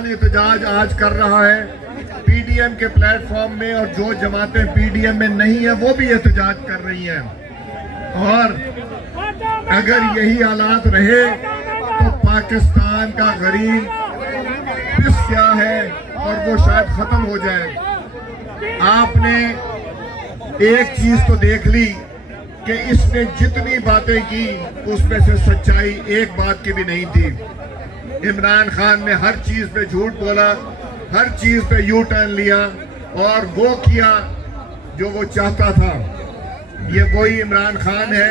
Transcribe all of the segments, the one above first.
एहतजाज आज कर रहा है पीडीएम के प्लेटफॉर्म में, और जो जमातें पीडीएम में नहीं है वो भी एहतजाज कर रही हैं। और अगर यही हालात रहे तो पाकिस्तान का गरीब पिस गया है और वो शायद खत्म हो जाए। आपने एक चीज तो देख ली कि इसने जितनी बातें की उसमें से सच्चाई एक बात की भी नहीं थी। इमरान खान ने हर चीज पे झूठ बोला, हर चीज पे यू टर्न लिया और वो किया जो वो चाहता था। ये वही इमरान खान है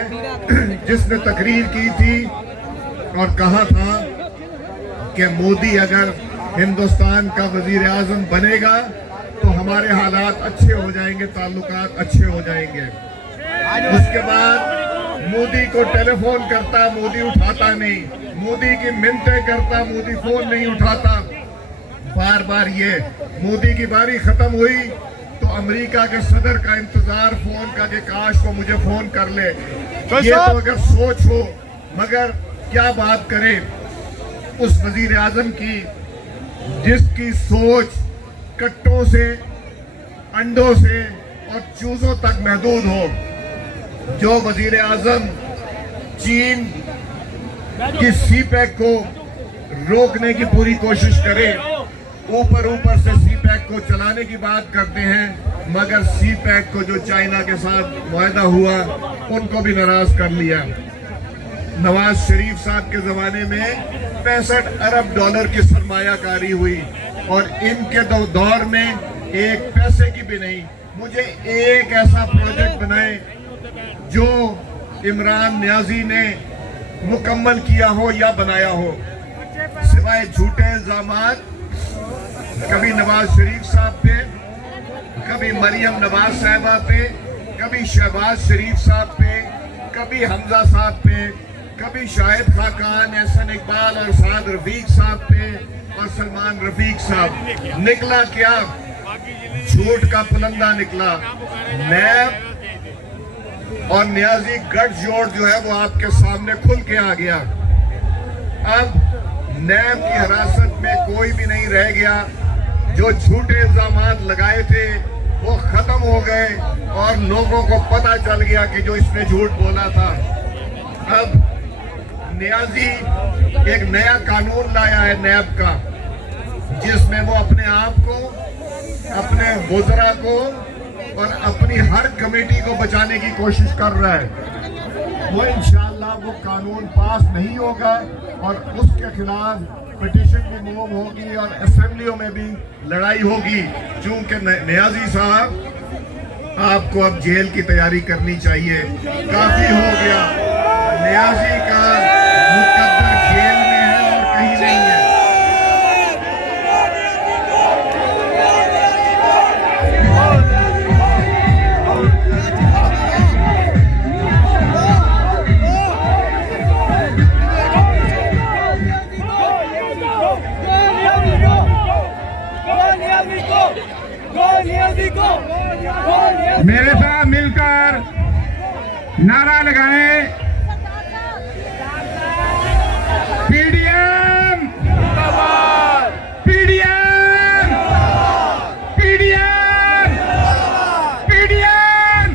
जिसने तकरीर की थी और कहा था कि मोदी अगर हिंदुस्तान का वजीर आजम बनेगा तो हमारे हालात अच्छे हो जाएंगे, ताल्लुकात अच्छे हो जाएंगे। उसके बाद मोदी को टेलीफोन करता, मोदी उठाता नहीं, मोदी की मिन्नतें करता, मोदी फोन नहीं उठाता। बार बार ये मोदी की बारी खत्म हुई तो अमेरिका के सदर का इंतजार फोन का कि काश वो मुझे फोन कर ले। ये तो अगर सोच हो, मगर क्या बात करे उस वजीर आजम की जिसकी सोच कट्टों से, अंडों से और चूजों तक महदूद हो। जो वजीर आजम चीन की सीपैक को रोकने की पूरी कोशिश करे, ऊपर से सीपैक को चलाने की बात करते हैं, मगर सीपैक को जो चाइना के साथ वायदा हुआ उनको भी नाराज कर लिया। नवाज शरीफ साहब के जमाने में 65 अरब डॉलर की सरमायाकारी हुई और इनके दौर में एक पैसे की भी नहीं। मुझे एक ऐसा प्रोजेक्ट बनाए जो इमरान न्याजी ने मुकम्मल किया हो या बनाया हो, सिवाय झूठे इल्जामात कभी नवाज शरीफ साहब पे, कभी मरियम नवाज साहबा पे, कभी शहबाज शरीफ साहब पे, कभी हमजा साहब पे, कभी शाहिद खाकान, एहसन इकबाल और साद रफीक साहब पे और सलमान रफीक साहब। निकला क्या? झूठ का पुलंदा निकला। नैब और न्याजी गठजोड़ जो है वो आपके सामने खुल के आ गया। अब नैब की हिरासत में कोई भी नहीं रह गया। जो झूठे इल्जामात लगाए थे वो खत्म हो गए और लोगों को पता चल गया कि जो इसने झूठ बोला था। अब न्याजी एक नया कानून लाया है नैब का, जिसमें वो अपने आप को, अपने वज़रा को और अपनी हर कमेटी को बचाने की कोशिश कर रहा है। वो इंशाअल्लाह वो कानून पास नहीं होगा और उसके खिलाफ पिटीशन भी मूव होगी और असेंबलियों में भी लड़ाई होगी। चूंकि न्याजी साहब आपको अब जेल की तैयारी करनी चाहिए। काफी हो गया, न्याजी का मुकद्दर जेल में है और कहीं नहीं है। मेरे साथ मिलकर नारा लगाएं, PDM PDM PDM PDM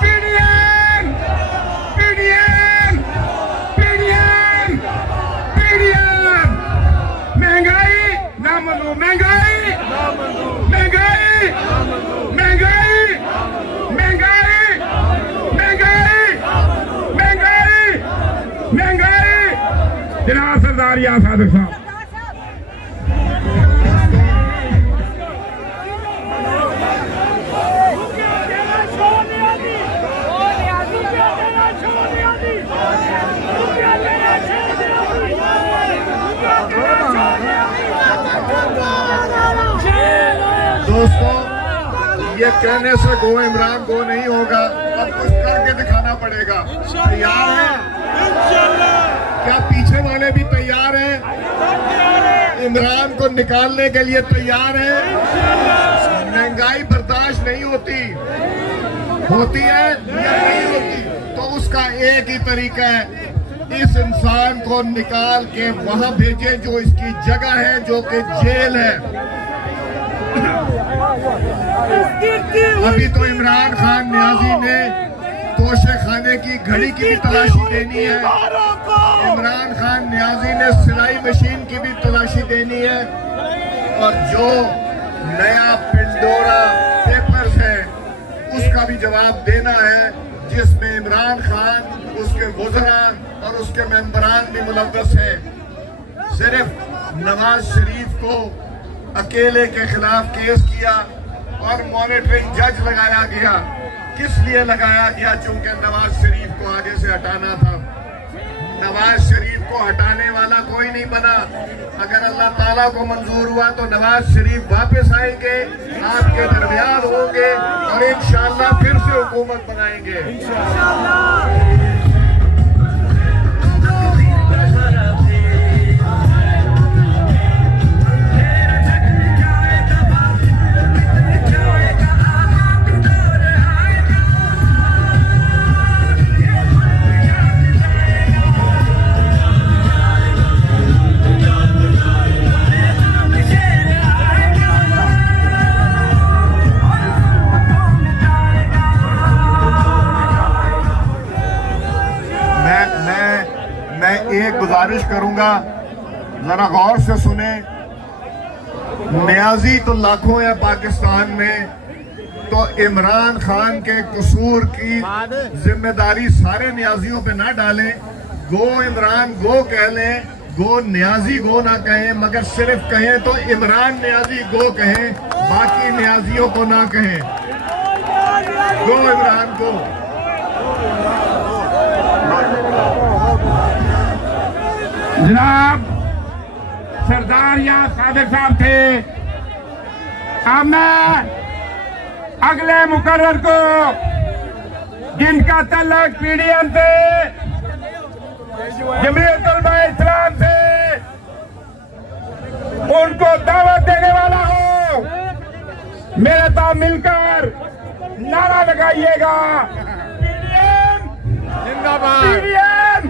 PDM PDM PDM PDM. महंगाई ना मंजूर, महंगाई महंगाई महंगाई महंगाई महंगाई महंगाई महंगाई। जनाब सरदार या सादिक साहब। दोस्तों, ये कहने से गो इमरान गो नहीं होगा, अब कुछ करके दिखाना पड़ेगा। तैयार है? क्या पीछे वाले भी तैयार हैं? इमरान को निकालने के लिए तैयार हैं? महंगाई बर्दाश्त नहीं होती है या नहीं होती? तो उसका एक ही तरीका है, इस इंसान को निकाल के वहां भेजें जो इसकी जगह है, जो कि जेल है। अभी तो इमरान खान न्याजी ने तोशे खाने की घड़ी की भी तलाशी देनी है, इमरान खान न्याजी ने सिलाई मशीन की भी तलाशी देनी है, और जो नया पिंडोरा पेपर्स है उसका भी जवाब देना है, जिसमें इमरान खान, उसके वज़रा और उसके मेंबरान भी मुलव्वस हैं। सिर्फ नवाज शरीफ को अकेले के खिलाफ केस किया और मॉनिटरिंग जज लगाया गया। किस लिए लगाया गया? चूंकि नवाज शरीफ को आगे से हटाना था। नवाज शरीफ को हटाने वाला कोई नहीं बना। अगर अल्लाह ताला को मंजूर हुआ तो नवाज शरीफ वापस आएंगे, आपके दरमियान होंगे और इंशाअल्लाह फिर से हुकूमत बनाएंगे। मैं एक गुजारिश करूंगा, जरा गौर से सुने। न्याजी तो लाखों है पाकिस्तान में, तो इमरान खान के कसूर की जिम्मेदारी सारे न्याजियों पे ना डालें। गो इमरान गो कह लें, गो न्याजी गो ना कहें, मगर सिर्फ कहें तो इमरान न्याजी गो कहें, बाकी न्याजियों को ना कहें। गो इमरान गो। जनाब सरदार या सादिक साहब थे। अब मैं अगले मुकर्रर को, जिनका तल्लक पीडीएम से, जमीयत उलमा इस्लाम से, उनको दावत देने वाला हूं। मेरे साथ मिलकर नारा लगाइएगा, पीडीएम जिंदाबाद, पीडीएम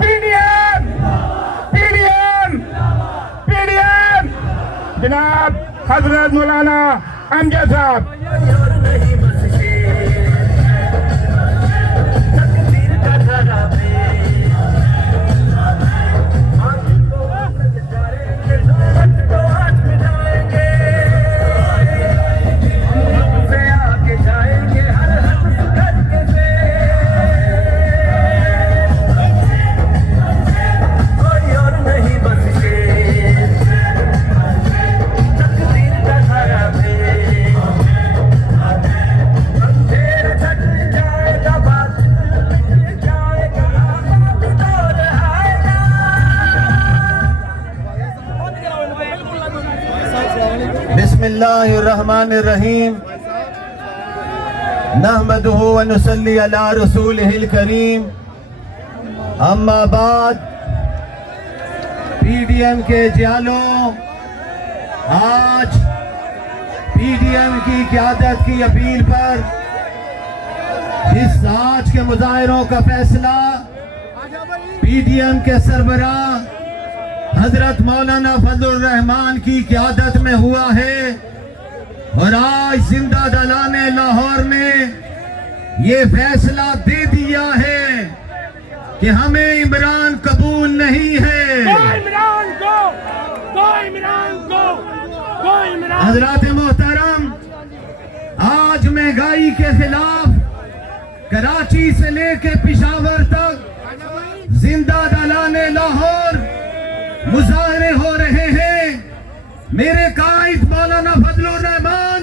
पीडीएम पीडीएम पीडीएम। जनाब हजरत मौलाना अमजद साहब। बिस्मिल्लाहिर्रहमानिर्रहीम। नहमदुहु व नुसल्ली अला रसूलिहिल करीम। अम्मा बाद, पीडीएम के जियालों, आज पीडीएम की क़यादत की अपील पर इस आज के मुजाहिरों का फैसला पीडीएम के सरबराह हजरत मौलाना फजलुर रहमान की क़यादत में हुआ है, और आज जिंदा दलाने लाहौर ने ये फैसला दे दिया है कि हमें इमरान कबूल नहीं है। हजरत मोहतरम, आज महंगाई के खिलाफ कराची से लेके पिशावर तक जिंदा दलाने लाहौर मुजाहरे हो रहे हैं। मेरे कायद मौलाना फजलुर रहमान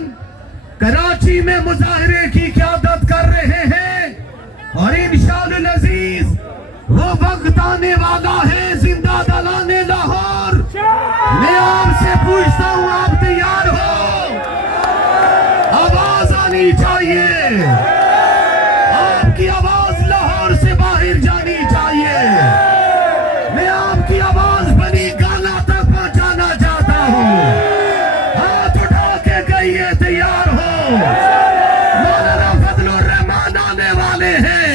कराची में मुजाहरे की क़यादत कर रहे हैं, और इंशाअल्लाह अजीज वो वक्त आने वाला है जिंदा दलाने लाहौर। मैं आपसे पूछता हूँ, आप तैयार हो? आवाज आनी चाहिए, आपकी आवाज लाहौर से बाहर जानी चाहिए। मैं आपकी आवाज बनी गाना तक पहुंचाना चाहता हूँ। हाथ उठा के कहिए तैयार हो? मौलाना फजलुर रहमान आने वाले हैं।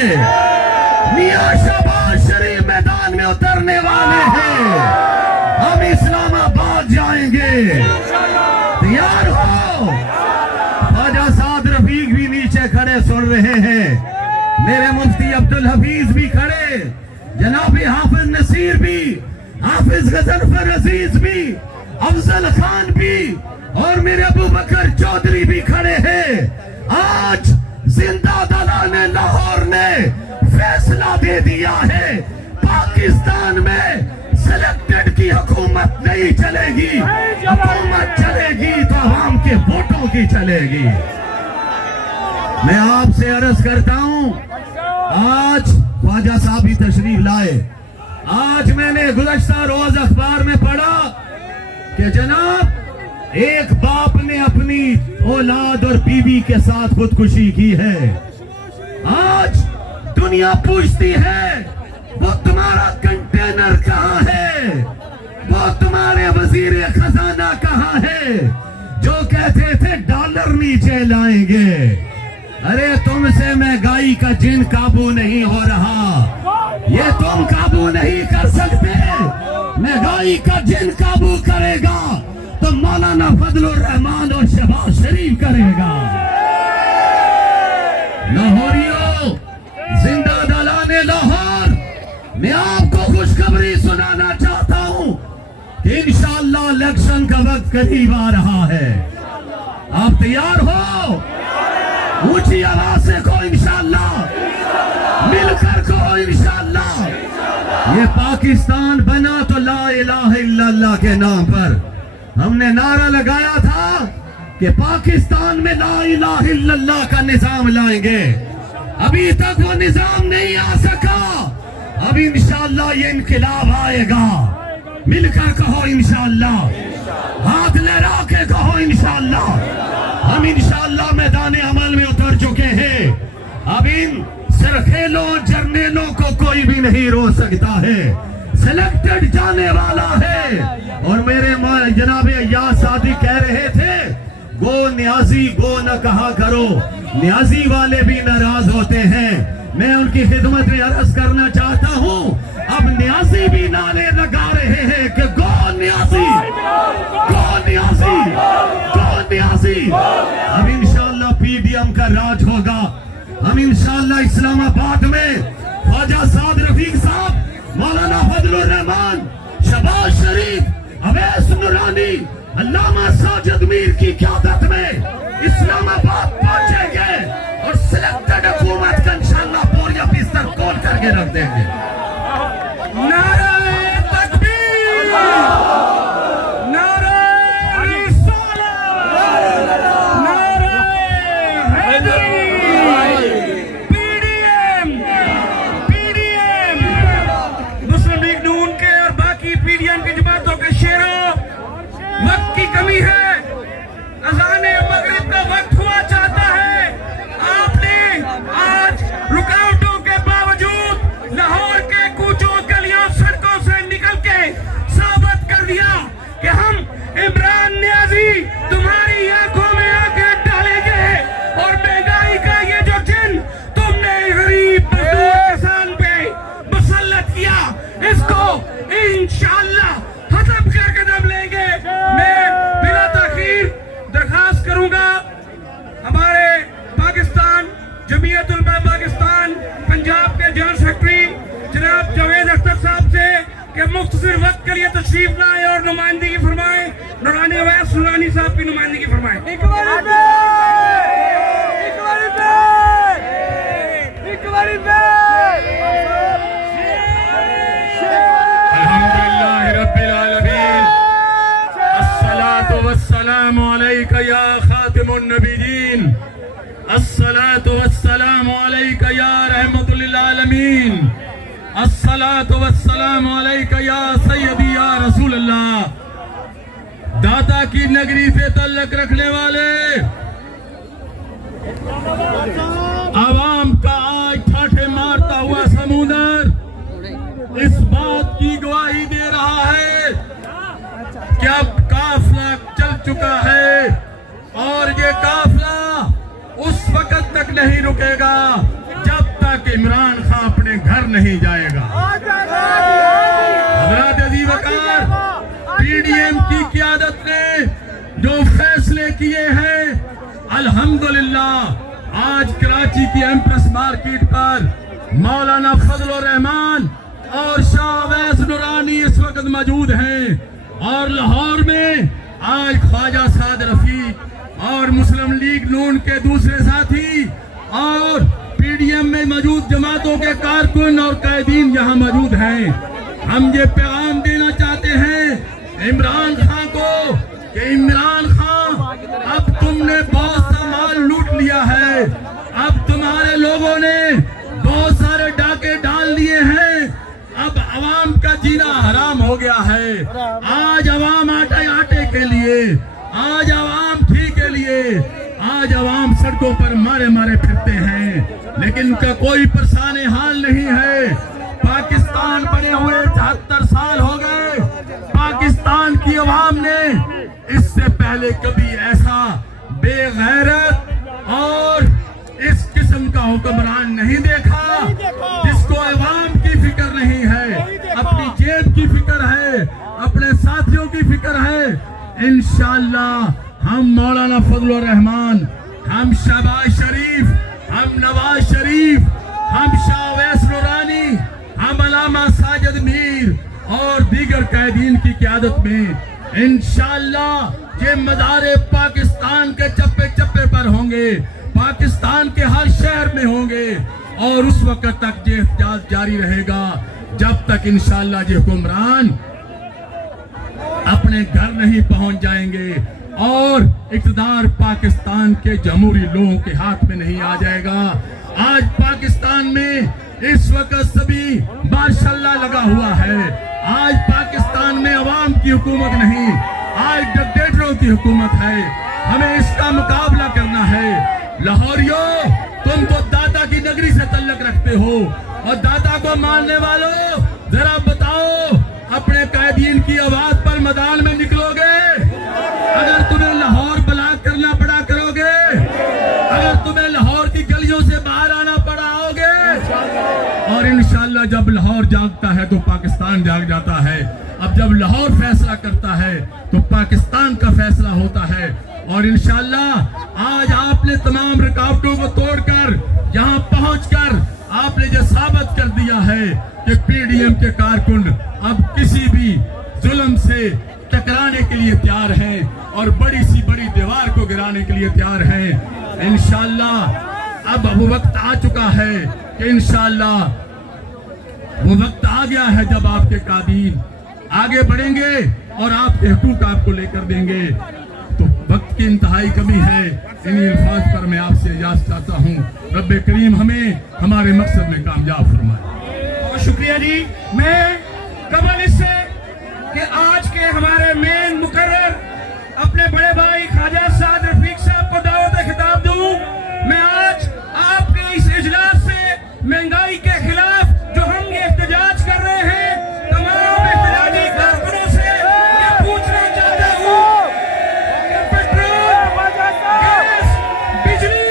मियां शहबाज शरीफ चलाएंगे। तैयार हो? ख्वाजा साद रफीक भी नीचे खड़े सुन रहे हैं, मेरे मुफ्ती अब्दुल हफीज भी खड़े, जनाब हाफिज नसीर भी, हाफिज गजनफर अजीज भी, अफजल खान भी और मेरे अबू बकर चौधरी भी खड़े हैं। आज जिंदा दलाने लाहौर ने फैसला दे दिया है, पाकिस्तान में सिलेक्टेड की हुकूमत नहीं चलेगी, हुकूमत चलेगी तो आवाम के वोटों की चलेगी। मैं आपसे अर्ज करता हूं, आज ख्वाजा साहब ही तशरीफ लाए। आज मैंने गुज़श्ता रोज अखबार में पढ़ा कि जनाब एक बाप ने अपनी औलाद और बीवी के साथ खुदकुशी की है। आज दुनिया पूछती है वो तुम्हारा कंटेनर कहाँ है, वो तुम्हारे वजीर खजाना कहाँ है जो कहते थे डॉलर नीचे लाएंगे। अरे तुमसे महंगाई का जिन काबू नहीं हो रहा, ये तुम काबू नहीं कर सकते। महंगाई का जिन काबू करेगा तो मौलाना फजलुर रहमान और शहबाज शरीफ करेगा। लाहौरियों, जिंदा दलाने लाहौर, मैं आपको खुशखबरी सुनाना चाहता हूं कि इंशाअल्लाह इलेक्शन का वक्त करीब आ रहा है। आप तैयार हो? ऊंची आवाज से कहो इंशाअल्लाह, मिलकर कहो इंशाअल्लाह। ये पाकिस्तान बना तो ला इलाहा इल्लल्लाह के नाम पर। हमने नारा लगाया था कि पाकिस्तान में ला इलाहा इल्लल्लाह का निजाम लाएंगे। अभी तक वो निजाम नहीं आ सका, अब इंशाअल्लाह ये इनकलाब आएगा। मिलकर कहो इंशाअल्लाह, हाथ लहरा के कहो इंशाअल्लाह। हम इंशाअल्लाह मैदान अमल में उतर चुके हैं। अब इन सरखेलों जर्नेलों को कोई भी नहीं रोक सकता है। सिलेक्टेड जाने वाला है। और मेरे जनाब अय्याज सादी कह रहे थे, गो न्याजी गो न कहा करो, न्याजी वाले भी नाराज होते हैं। मैं उनकी खिदमत में अर्ज करना चाहता हूं, अब न्याजी भी नारे लगा रहे हैं कि गो न्याजी, गो न्याजी, गो न्याजी। अब इंशाअल्लाह पीडीएम का राज होगा। हम इंशाअल्लाह इस्लामाबाद में ख्वाजा साद रफीक साहब, मौलाना फजलुर रहमान, शहबाज शरीफ, अवैस नूरानी, अल्लामा साजिद मीर की क़यादत में इस्लामाबाद पहुंचेंगे और सिलेक्टेड हुकूमत का इंशाअल्लाह बोरिया बिस्तर खोल करके रख देंगे। नारे तकबीर, नारे रिसालत, नारे हैदरी, पीडीएम, पीडीएम, मुस्लिम लीग नून के और बाकी पीडीएम की जमातों के शेरों, वक्त की कमी है, अज़ान मगरिब का वक्त हुआ चाहता है। आपने आज रुकावटों के बावजूद लाहौर के कूचों गलियों सड़कों से निकल के साबित कर दिया कि हम इमरान न्याजी तुम्हारी आंखों में आंखें डालेंगे और महंगाई का ये जो जिन तुमने गरीब मजदूर किसान पे मुसल्लत किया, इसको इंशाअल्लाह खत्म करके दम लेंगे। मैं बिला ताखीर दरखास्त करूंगा हमारे पाकिस्तान जमीयत उलमा पाकिस्तान पंजाब के जनरल सेक्रेटरी जनाब जावेद अख्तर साहब से कि मुख्तसर वक्त के लिए तशरीफ लाए और नुमाइंदगी फरमाएं। नूरानी अवैस नूरानी साहब की नुमाइंदगी फरमाएं। अल्हम्दुलिल्लाह रब्बिल आलमीन, अस्सलातु वस्सलामु अलैका या खातिमुन नबिय्यीन, अस्सलातु वस्सलामु अलैका या रहमतुल लिल आलमीन, अस्सलातु वस्सलामु अलैका या सय्यदी या रसूल अल्लाह। दाता की नगरी से तल्लक रखने वाले आवाम का आज ठाठे मारता हुआ समुंदर इस बात की गवाही दे रहा है कि अब काफिला चल चुका है और ये काफिला उस वक्त तक नहीं रुकेगा जब तक इमरान खान अपने घर नहीं जाएगा। हज़रात अज़ीज़ वक़ार, पीडीएम की क़यादत ने जो फैसले किए हैं, अल्हम्दुलिल्लाह आज कराची की एम्प्रेस मार्केट पर मौलाना फजलुर रहमान और शाह अवैस नूरानी इस वक्त मौजूद हैं, और लाहौर में आज ख्वाजा साद रफीक और मुस्लिम लीग नून के दूसरे साथी और पीडीएम में मौजूद जमातों के कारकुन और कैदीन यहाँ मौजूद हैं। हम ये पैगाम देना चाहते हैं इमरान खान को कि इमरान खान, अब तुमने बहुत सा माल लूट लिया है, अब तुम्हारे लोगों ने बहुत सारे डाके डाल लिए हैं, अब अवाम का जीना हराम हो गया है। आज अवाम आटे के लिए, आज अवाम घी के लिए, आज अवाम सड़कों पर मारे मारे फिरते हैं, लेकिन उनका कोई परेशानी हाल नहीं है। पाकिस्तान बने हुए 73 साल हो गए। पाकिस्तान की अवाम ने इससे पहले कभी ऐसा बेगैरत और इस किस्म का हुक्मरान नहीं देखा जिसको अवाम की फिक्र नहीं है, अपनी जेब की फिक्र है, अपने साथियों की फिक्र है। इंशाअल्लाह हम मौलाना फजलुर रहमान, हम शहबाज शरीफ, हम नवाज शरीफ, हम शाह अवैस नूरानी, हम अल्लामा साजिद मीर और दीगर कैदीन की क़यादत में इंशाअल्लाह ये मदारे पाकिस्तान के चप्पे चप्पे पर होंगे, पाकिस्तान के हर शहर में होंगे, और उस वक्त तक ये एहतजाज जारी रहेगा जब तक इंशाअल्लाह ये हुक्मरान अपने घर नहीं पहुंच जाएंगे और इक़्तिदार पाकिस्तान के जमहूरी लोगों के हाथ में नहीं आ जाएगा। आज पाकिस्तान में इस वक्त सभी माशाअल्लाह लगा हुआ है। आज पाकिस्तान में अवाम की हुकूमत नहीं, आज डिक्टेटरों की हुकूमत है। हमें इसका मुकाबला करना है। लाहौरियों, तुम तो दादा की नगरी से तल्लक रखते हो, और दादा को मानने वालों जरा बताओ, अपने कैदीन की आवाज पर मैदान में निकलोगे? अगर तुम्हें लाहौर ब्लॉक करना पड़ा करोगे? अगर तुम्हें लाहौर की गलियों से बाहर आना पड़ा आओगे? और इंशाअल्लाह जब लाहौर जागता है तो पाकिस्तान जाग जाता है। अब जब लाहौर फैसला करता है तो पाकिस्तान का फैसला होता है। और इंशाअल्लाह आज आपने तमाम रुकावटों को तोड़कर यहाँ पहुंचकर आपने ये साबित कर दिया है कि पीडीएम के कारकुन अब किसी भी जुल्म से टकराने के लिए तैयार हैं और बड़ी सी बड़ी दीवार को गिराने के लिए तैयार हैं। इंशाअल्लाह अब वो वक्त आ चुका है कि इंशाअल्लाह वो वक्त आ गया है जब आपके कादीन आगे बढ़ेंगे और आपके हुकूक आपको लेकर देंगे। तो वक्त की इंतहाई कमी है। इन्हीं अल्फाज पर मैं आपसे इजाज़त चाहता हूँ। रब्बे करीम हमें हमारे मकसद में कामयाब फरमाए। बहुत शुक्रिया जी। मैं कबल इससे कि आज के हमारे मेन मुकर्रर अपने बड़े भाई ख्वाजा साद रफीक साहब को दावत खिताब दूं। मैं आज आपके इस इजलास से महंगाई के खिलाफ जो हम ये एहतजाज कर रहे हैं, तमाम एहतजाजी कारकुनों से ये पूछना चाहता हूँ कि पेट्रोल, गैस, बिजली,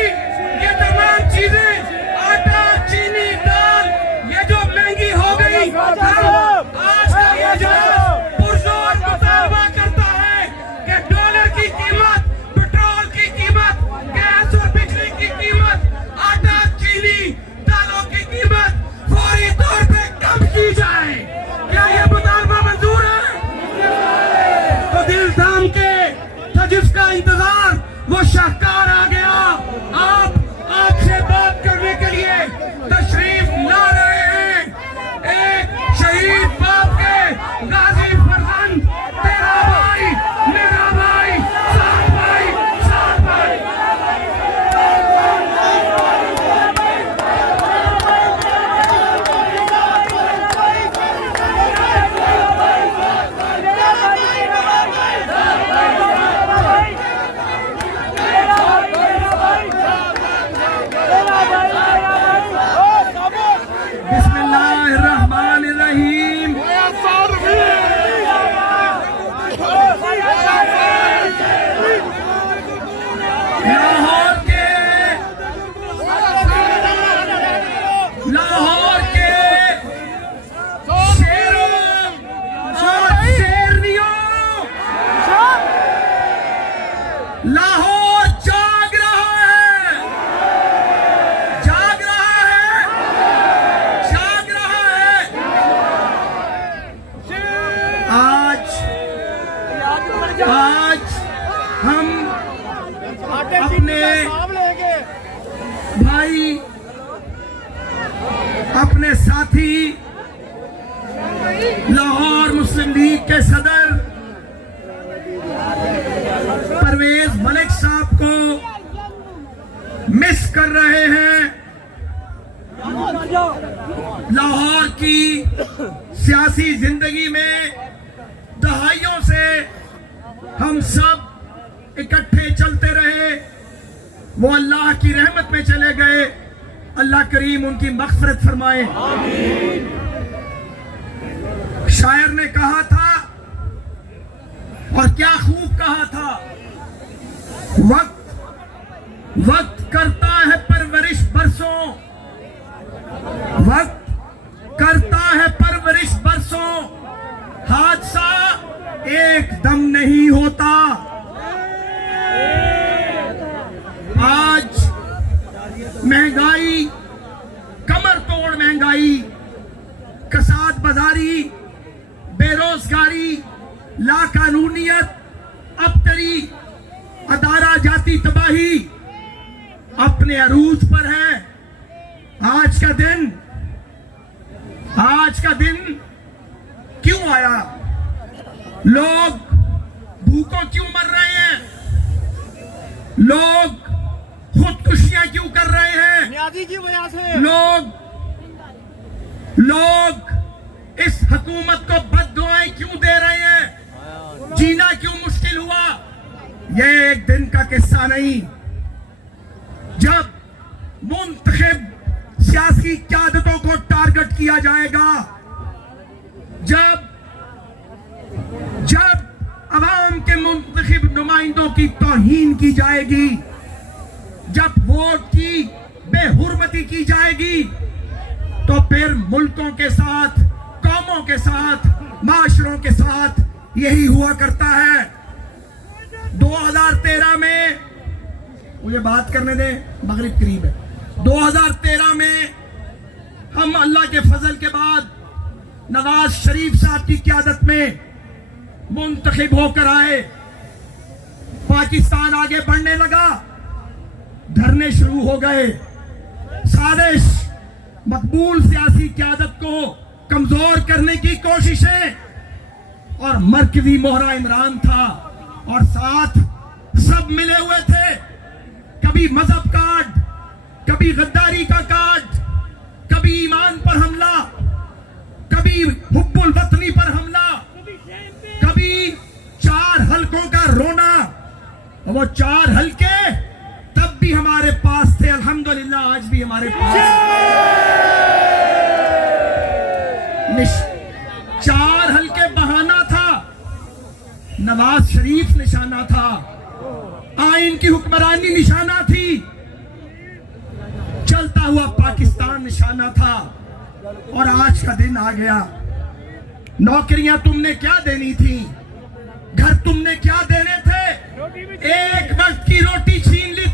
ये तमाम चीजें, आटा, चीनी, दाल, ये जो महंगी हो गई, आज का ये इजलास पुरजोर मुतालबा करता है कि डॉलर की कीमत, पेट्रोल की कीमत, गैस और बिजली की कीमत, आटा, चीनी, दालों की कीमत फौरी तौर पे कम की जाए। क्या ये मुतालबा मंजूर है? तो दिल थाम के, तो जिसका इंतजार वो शाहकार आ गया। आप आपसे बात करने के लिए तशरीफ ला रहे हैं। एक शहीद बाप के गाजी फरजंद, तेरा भाई, मेरा भाई, साथ भाई, साथ भाई। लाहौर जाग रहा है, जाग रहा है, जाग रहा है। आज हम अपने भाई, अपने साथी लाहौर मुस्लिम लीग के सदर परवेज मलिक साहब को मिस कर रहे हैं। लाहौर की सियासी जिंदगी में दहाइयों से हम सब इकट्ठे चलते रहे, वो अल्लाह की रहमत में चले गए। अल्लाह करीम उनकी मग़फ़िरत फरमाए। शायर ने कहा था, और क्या खूब कहा था, वक्त करता है परवरिश बरसों, वक्त करता है परवरिश बरसों, हादसा एकदम नहीं होता। आज महंगाई, कमर तोड़ महंगाई, कसाद बाजारी, बेरोजगारी, लाकानूनियत, अबतरी, अदारा जाती तबाही अपने अरूज पर है। आज का दिन क्यों आया? लोग भूखों क्यों मर रहे हैं? लोग खुदकुशियां क्यों कर रहे हैं? बुनियादी की वजह से लोग इस हुकूमत को बद्दुआएं क्यों दे रहे हैं? जीना क्यों मुश्किल हुआ? यह एक दिन का किस्सा नहीं। जब मुंतखब सियासी क़यादतों को टारगेट किया जाएगा, जब अवाम के मुंतखब नुमाइंदों की तौहीन की जाएगी, जब वोट की बेहुरमती की जाएगी, तो फिर मुल्कों के साथ, कौमों के साथ, माशरों के साथ यही हुआ करता है। 2013 में, मुझे बात करने दें, मगरिब करीब है। 2013 में हम अल्लाह के फजल के बाद नवाज शरीफ साहब की क़यादत में मुंतखब होकर आए। पाकिस्तान आगे बढ़ने लगा, धरने शुरू हो गए। साजिश, मकबूल सियासी क़यादत को कमजोर करने की कोशिशें, और मरकजी मोहरा इमरान था और साथ सब मिले हुए थे। कभी मजहब कार्ड, कभी गद्दारी का कार्ड, कभी ईमान पर हमला, कभी हुब्बुल वतनी पर हमला, कभी 4 हलकों का रोना। वो 4 हलके तब भी हमारे पास थे, अल्हम्दुलिल्लाह आज भी हमारे पास। 4 हलके बहाना था, नवाज शरीफ निशाना था, आइन की हुक्मरानी निशाना थी, चलता हुआ पाकिस्तान निशाना था। और आज का दिन आ गया। नौकरियां तुमने क्या देनी थी? घर तुमने क्या देने थे? एक वक्त की रोटी छीन ली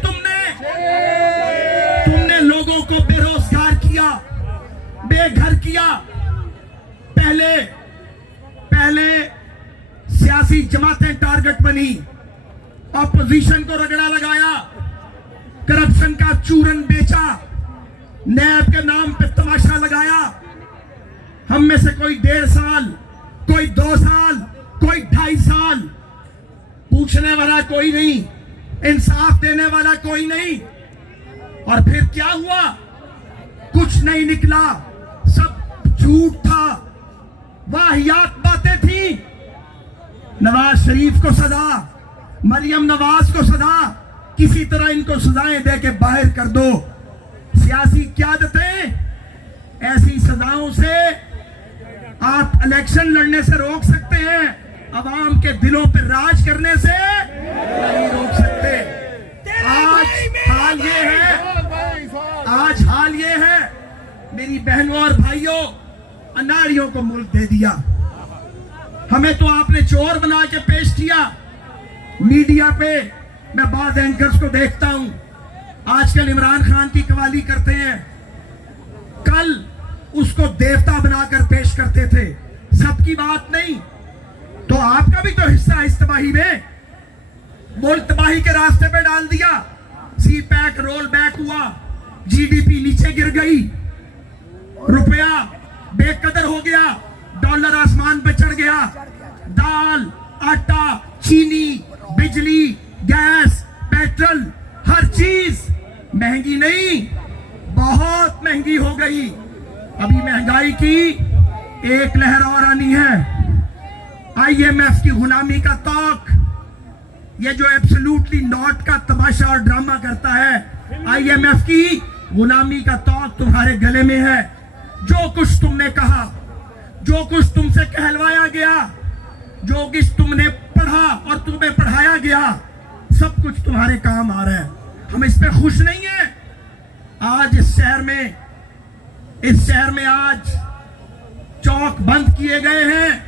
तुमने लोगों को बेरोजगार किया, बेघर किया। पहले सियासी जमातें टारगेट बनी, ऑपोजिशन को रगड़ा लगाया, करप्शन का चूरन बेचा, नैब के नाम पे तमाशा लगाया। हम में से कोई 1.5 साल, कोई 2 साल, कोई 2.5 साल पूछने वाला कोई नहीं, इंसाफ देने वाला कोई नहीं। और फिर क्या हुआ? कुछ नहीं निकला, सब झूठ था, वाहियात बातें थी। नवाज शरीफ को सजा, मरियम नवाज को सजा, किसी तरह इनको सजाएं दे के बाहर कर दो। सियासी क़यादतें ऐसी सजाओं से आप इलेक्शन लड़ने से रोक सकते हैं, अवाम के दिलों पर राज करने से नहीं रोक सकते। आज हाल ये है मेरी बहनों और भाइयों, अनाड़ियों को मुल्क दे दिया। हमें तो आपने चोर बना के पेश किया, मीडिया पे मैं बाद एंकर्स को देखता हूं आजकल इमरान खान की कवाली करते हैं, कल उसको देवता बनाकर पेश करते थे। सबकी बात नहीं, तो आपका भी तो हिस्सा है इस तबाही में। मुल्क तबाही के रास्ते पे डाल दिया, सी पैक रोल बैक हुआ, जीडीपी नीचे गिर गई, रुपया बेकदर हो गया, डॉलर आसमान पे चढ़ गया, दाल, आटा, चीनी, बिजली, गैस, पेट्रोल, हर चीज महंगी नहीं, बहुत महंगी हो गई। अभी महंगाई की एक लहर और आनी है, आईएमएफ की गुलामी का तौक, ये जो एब्सोल्युटली नॉट का तमाशा और ड्रामा करता है, आईएमएफ की गुलामी का तौक तुम्हारे गले में है। जो कुछ तुमने कहा, जो कुछ तुमसे कहलवाया गया, जो कुछ तुमने पढ़ा और तुम्हें पढ़ाया गया, सब कुछ तुम्हारे काम आ रहा है। हम इस पे खुश नहीं है। आज इस शहर में आज चौक बंद किए गए हैं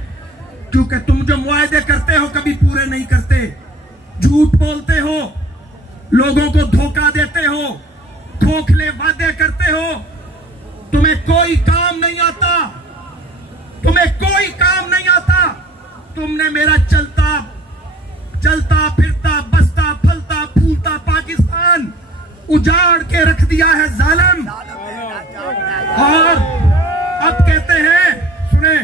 क्योंकि तुम जो मुआहदे करते हो कभी पूरे नहीं करते, झूठ बोलते हो, लोगों को धोखा देते हो, खोखले वादे करते हो, तुम्हें कोई काम नहीं आता, तुम्हें कोई काम नहीं आता। तुमने मेरा चलता फिरता बसता फलता फूलता पाकिस्तान उजाड़ के रख दिया है जालिम। और अब कहते हैं, सुने,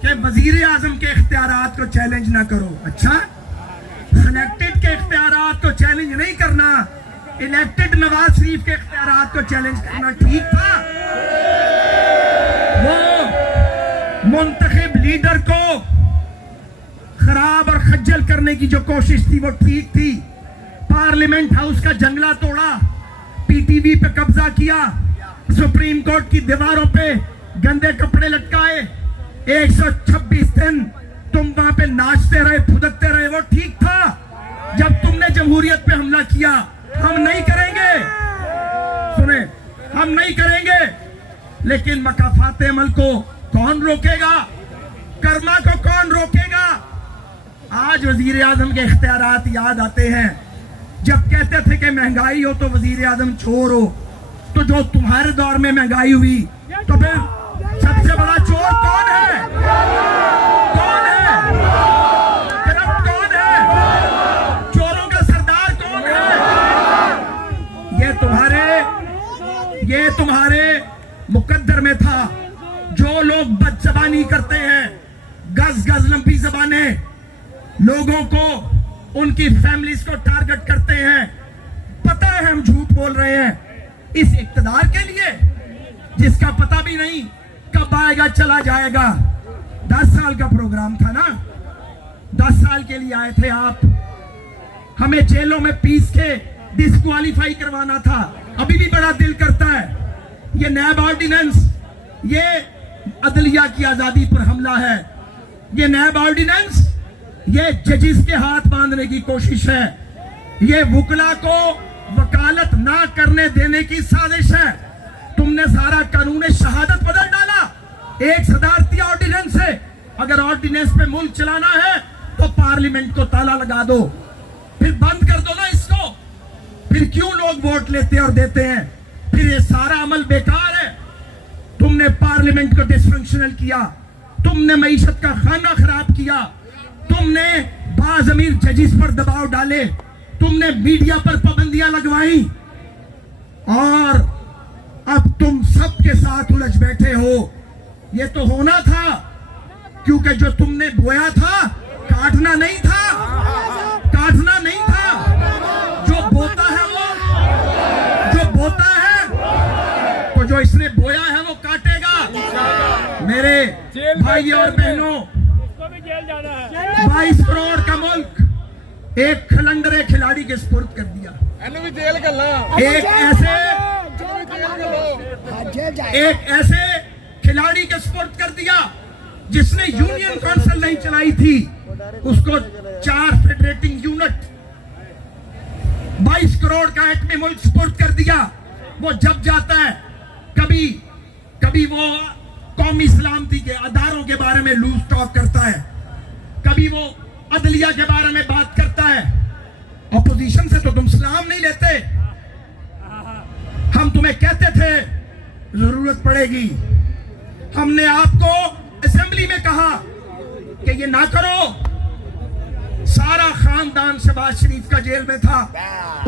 कि वजीर आजम के इख्तियारात को चैलेंज ना करो। अच्छा, सिलेक्टेड के इख्तियारात को चैलेंज नहीं करना, इलेक्टेड नवाज शरीफ के इख्तियारात को चैलेंज करना ठीक था? वो मुंतखब लीडर को खराब और खज्जल करने की जो कोशिश थी वो ठीक थी। पार्लियामेंट हाउस का जंगला तोड़ा, पीटीवी पे कब्जा किया, सुप्रीम कोर्ट की दीवारों पे गंदे कपड़े लटकाए, 126 दिन तुम वहां पे नाचते रहे, फुदकते रहे, वो ठीक था। जब तुमने जमहूरियत पे हमला किया, हम नहीं करेंगे, सुने, हम नहीं करेंगे, लेकिन मकाफात अमल को कौन रोकेगा? कर्मा को कौन रोकेगा? आज वजीर आजम के इख्तियारात याद आते हैं। जब कहते थे कि महंगाई हो तो वजीर आजम चोर हो, तो जो तुम्हारे दौर में महंगाई हुई, तो फिर सबसे बड़ा चोर कौन है? कौन है? करप्ट कौन है? चोरों का सरदार कौन है? ये तुम्हारे मुकद्दर में था। जो लोग बदजबानी करते हैं, गज लंबी जबानें, लोगों को, उनकी फैमिलीज को टारगेट करते हैं, पता है हम झूठ बोल रहे हैं इस इक्तदार के लिए जिसका पता भी नहीं कब आएगा चला जाएगा। 10 साल का प्रोग्राम था ना, 10 साल के लिए आए थे आप, हमें जेलों में पीस के डिस्क्वालीफाई करवाना था। अभी भी बड़ा दिल करता है, ये नैब ऑर्डिनेंस, ये अदलिया की आजादी पर हमला है, ये नैब ऑर्डिनेंस, ये जजिस के हाथ बांधने की कोशिश है, ये वुकला को वकालत ना करने देने की साजिश है। तुमने सारा कानून शहादत बदल डाला, एक सदारती ऑर्डिनेंस है। अगर ऑर्डिनेंस पे मुल्क चलाना है तो पार्लियामेंट को ताला लगा दो, फिर बंद कर दो ना इसको। फिर क्यों लोग वोट लेते और देते हैं? फिर ये सारा अमल बेकार है। तुमने पार्लियामेंट को डिसफंक्शनल किया, तुमने मईशत का खाना खराब किया, तुमने बाज़मीर जजिस पर दबाव डाले, तुमने मीडिया पर पाबंदियां लगवाई, और अब तुम सबके साथ उलझ बैठे हो। ये तो होना था, क्योंकि जो तुमने बोया था काटना नहीं था, काटना नहीं था। जो बोता है तो जो इसने बोया है वो काटेगा। मेरे भाई और बहनों, 22 करोड़ का मुल्क एक खलंडरे खिलाड़ी के सुपुर्द कर दिया। एक ऐसे खिलाड़ी के सुपुर्द कर दिया जिसने यूनियन काउंसिल नहीं चलाई थी, उसको 4 फेडरेटिंग यूनिट, 22 करोड़ का एटमी मुल्क सुपुर्द कर दिया। वो जब जाता है, कभी वो कौमी सलामती के अदारों के बारे में लूज टॉक करता है, कभी वो अदलिया के बारे में बात करता है। अपोजिशन लेते। हम तुम्हें कहते थे जरूरत पड़ेगी, हमने आपको असेंबली में कहा कि ये ना करो। सारा खानदान शहबाज शरीफ का जेल में था,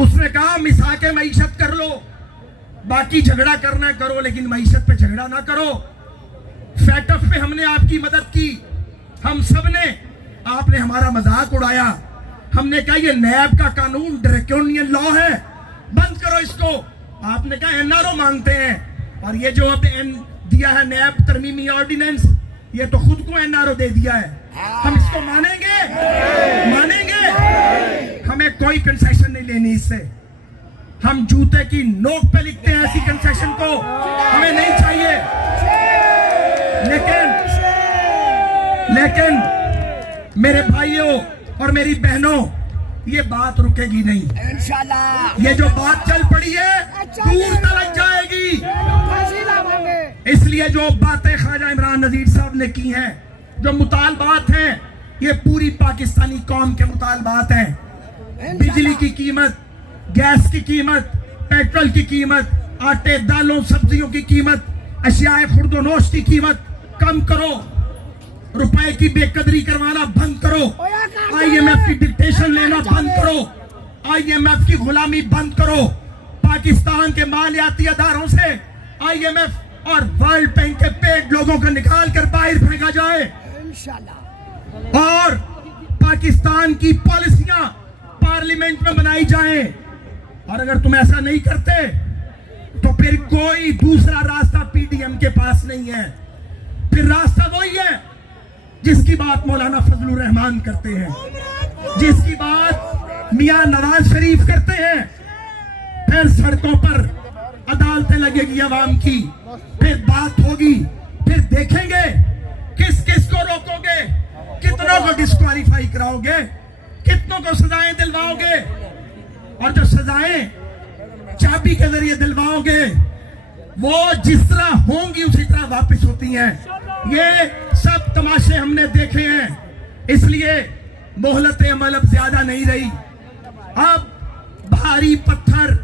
उसने कहा मिसाके मईशत कर लो, बाकी झगड़ा करना करो लेकिन मईशत पे झगड़ा ना करो। फैटफ पे हमने आपकी मदद की, हम सब ने, आपने हमारा मजाक उड़ाया। हमने कहा ये नैब का कानून ड्रैकोनियन लॉ है, बंद करो इसको। आपने कहा एनआरओ मांगते हैं, और ये जो अब दिया है नैब तरमीमी ऑर्डिनेंस, ये तो खुद को एनआरओ दे दिया है। हम इसको मानेंगे? मानेंगे? हमें कोई कंसेशन नहीं लेनी इससे। हम जूते की नोक पे लिखते हैं ऐसी कंसेशन को, हमें नहीं चाहिए। लेकिन मेरे भाइयों और मेरी बहनों, ये बात रुकेगी नहीं। इंशाल्लाह ये जो बात चल पड़ी है दूर तक जाएगी। इसलिए जो बातें ख्वाजा इमरान नजीर साहब ने की हैं, जो मुतालबात हैं, ये पूरी पाकिस्तानी कौम के मुतालबात हैं। बिजली की कीमत, गैस की कीमत, पेट्रोल की कीमत, आटे दालों सब्जियों की कीमत, अशियाए खुर्दोनोश की कीमत कम करो, रुपए की बेकदरी करवाना बंद करो, IMF की डिक्टेशन लेना बंद करो, IMF की गुलामी बंद करो, पाकिस्तान के मालियाती अदारों से IMF और वर्ल्ड बैंक के पेड लोगों को निकाल कर बाहर फेंका जाए और पाकिस्तान की पॉलिसियां पार्लियामेंट में बनाई जाएं। और अगर तुम ऐसा नहीं करते तो फिर कोई दूसरा रास्ता PDM के पास नहीं है। फिर रास्ता वही है जिसकी बात मौलाना फजलुर रहमान करते हैं, जिसकी बात मियां नवाज शरीफ करते हैं। फिर सड़कों पर अदालतें लगेगी अवाम की, फिर बात होगी, फिर देखेंगे किस किस को रोकोगे, कितनों को डिस्क्वालीफाई कराओगे, कितनों को सजाएं दिलवाओगे, और जो सजाएं चाबी के जरिए दिलवाओगे वो जिस तरह होंगी उसी तरह वापस होती हैं। ये सब तमाशे हमने देखे हैं, इसलिए मोहलत अमल अब ज्यादा नहीं रही। अब भारी पत्थर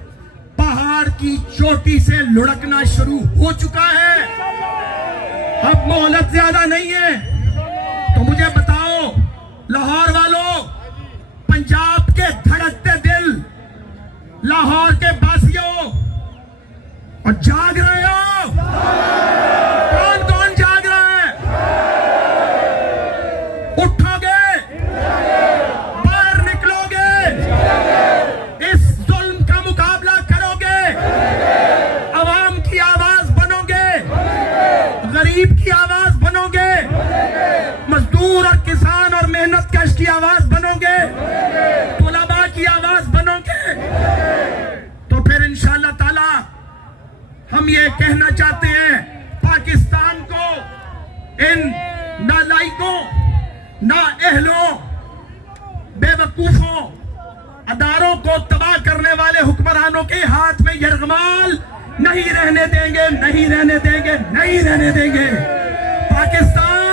पहाड़ की चोटी से लुढ़कना शुरू हो चुका है, अब मोहलत ज्यादा नहीं है। तो मुझे बताओ लाहौर वालों, पंजाब के धड़कते दिल, लाहौर के बासियों, और जाग रहे हो? कौन कौन जाग रहा है? उठोगे, बाहर निकलोगे, इस जुल्म का मुकाबला करोगे, अवाम की आवाज बनोगे, गरीब की आवाज बनोगे, मजदूर और किसान और मेहनतकश की आवाज बनोगे, तुलबा की आवाज बनोगे, तो फिर इंशाअल्लाह ताला हम ये कहना चाहते हैं पाकिस्तान को इन नालायकों, नाअहलों, बेवकूफों, अदारों को तबाह करने वाले हुक्मरानों के हाथ में यरगमाल नहीं रहने देंगे, नहीं रहने देंगे, नहीं रहने देंगे। पाकिस्तान